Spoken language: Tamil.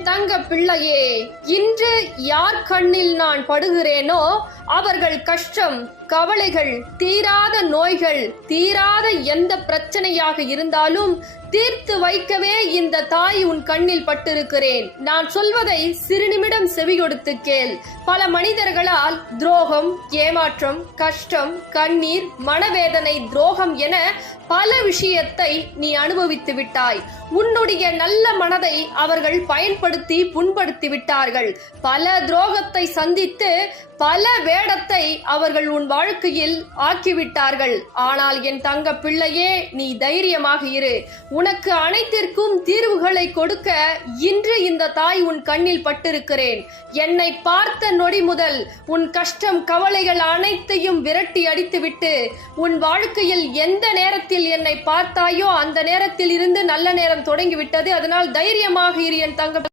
என் தங்க பிள்ளையே, இன்று யார் கண்ணில் நான் படுகிறேனோ அவர்கள் கஷ்டம், கவலைகள், தீராத நோய்கள், தீராத எந்த பிரச்சனையாக இருந்தாலும் தீர்த்து வைக்கவே இந்த தாய் உன் கண்ணில் பட்டிருக்கிறேன். நான் சொல்வதை சிறு நிமிடம் செவி கொடுத்து கேள். பல மனிதர்களால் துரோகம், ஏமாற்றம், கஷ்டம், கண்ணீர், மனவேதனை, துரோகம் என பல விஷயத்தை நீ அனுபவித்து விட்டாய். உன்னுடைய நல்ல மனதை அவர்கள் பயன்படுத்தி புண்படுத்தி விட்டார்கள். பல துரோகத்தை சந்தித்து பல வேடத்தை அவர்கள் உன் வாழ்க்கையில் ஆக்கிவிட்டார்கள். ஆனால் என் தங்க பிள்ளையே, நீ தைரியமாக இரு. உனக்கு அனைத்திற்கும் தீர்வுகளை கொடுக்க இன்று இந்த தாய் உன் கண்ணில் பட்டிருக்கிறேன். என்னை பார்த்த நொடி முதல் உன் கஷ்டம், கவலைகள் அனைத்தையும் விரட்டி அடித்துவிட்டு உன் வாழ்க்கையில் எந்த நேரத்தில் என்னை பார்த்தாயோ அந்த நேரத்தில் இருந்து நல்ல நேரம் தொடங்கிவிட்டது. அதனால் தைரியமாக இரு என் தங்க